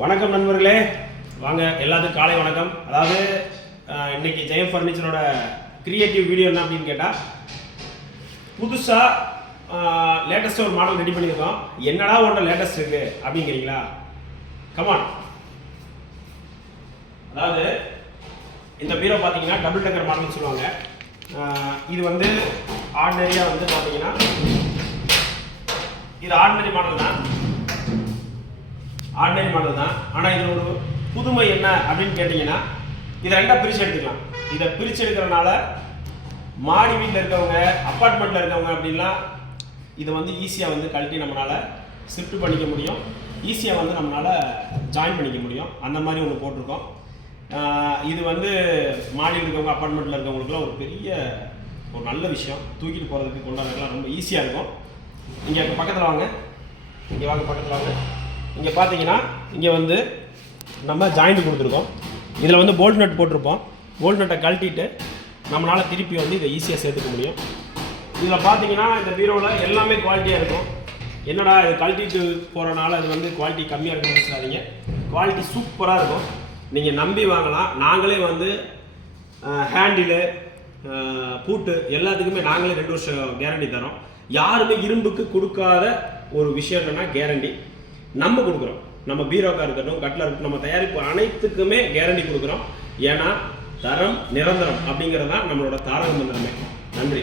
வணக்கம் நண்பர்களே, வாங்க எல்லாத்துக்கும் காலை வணக்கம். அதாவது இன்னைக்கு ஜெயம் ஃபர்னிச்சரோட கிரியேட்டிவ் வீடியோ என்ன அப்படின்னு கேட்டால், புதுசாக லேட்டஸ்ட்டாக ஒரு மாடல் ரெடி பண்ணியிருக்கோம். என்னடா ஒன்றை லேட்டஸ்ட் இருக்கு அப்படிங்கிறீங்களா? கமான். அதாவது இந்த பீரோ பார்த்தீங்கன்னா டபுள் டக்கர் மாடல்னு சொல்லுவாங்க. இது வந்து ஆர்டினரியாக வந்து பார்த்தீங்கன்னா இது ஆர்டினரி மாடல் தான். ஆனால் இதில் ஒரு புதுமை என்ன அப்படின்னு கேட்டிங்கன்னா, இதை ரெண்டாக பிரித்து எடுத்துக்கலாம். இதை பிரித்து எடுக்கிறனால மாடி வீட்டில் இருக்கவங்க, அப்பார்ட்மெண்ட்டில் இருக்கவங்க அப்படின்லாம் இதை வந்து ஈஸியாக வந்து கழட்டி நம்மளால் ஷிஃப்ட் பண்ணிக்க முடியும், ஈஸியாக வந்து நம்மளால் ஜாயின் பண்ணிக்க முடியும். அந்த மாதிரி ஒன்று போட்டிருக்கோம். இது வந்து மாடியில் இருக்கவங்க, அப்பார்ட்மெண்ட்டில் இருக்கவங்களுக்குலாம் ஒரு நல்ல விஷயம். தூக்கிட்டு போகிறதுக்கு கொண்டாடுறதுலாம் ரொம்ப ஈஸியாக இருக்கும். இங்கே பக்கத்தில் வாங்க, பக்கத்தில் வாங்க. இங்கே பார்த்தீங்கன்னா இங்கே வந்து நம்ம ஜாயிண்ட் கொடுத்துருக்கோம். இதில் வந்து போல்ட் நட் போட்டிருப்போம். போல்ட் நட்டை கழட்டிட்டு நம்மளால் திருப்பி வந்து இதை ஈஸியாக சேர்த்துக்க முடியும். இதில் பார்த்தீங்கன்னா இந்த பீரோவில் எல்லாமே குவாலிட்டியாக இருக்கும். என்னடா இது கழட்டிட்டு போகிறனால அது வந்து குவாலிட்டி கம்மியாக இருக்குன்னு சொல்லாதீங்க. குவாலிட்டி சூப்பராக இருக்கும். நீங்கள் நம்பி வாங்கலாம். நாங்களே வந்து ஹேண்டிலு, பூட்டு எல்லாத்துக்குமே நாங்களே 2 வருஷம் கேரண்டி தரோம். யாருமே இரும்புக்கு கொடுக்காத ஒரு விஷயம் என்னென்னா கேரண்டி நம்ம கொடுக்குறோம். நம்ம பீரோக்காக இருக்கட்டும், கட்டில் இருக்கட்டும், நம்ம தயாரிப்பு அனைத்துக்குமே கேரண்டி கொடுக்குறோம். ஏன்னா தரம் நிரந்தரம் அப்படிங்கிறது தான் நம்மளோட தாரக மந்திரமே. நன்றி.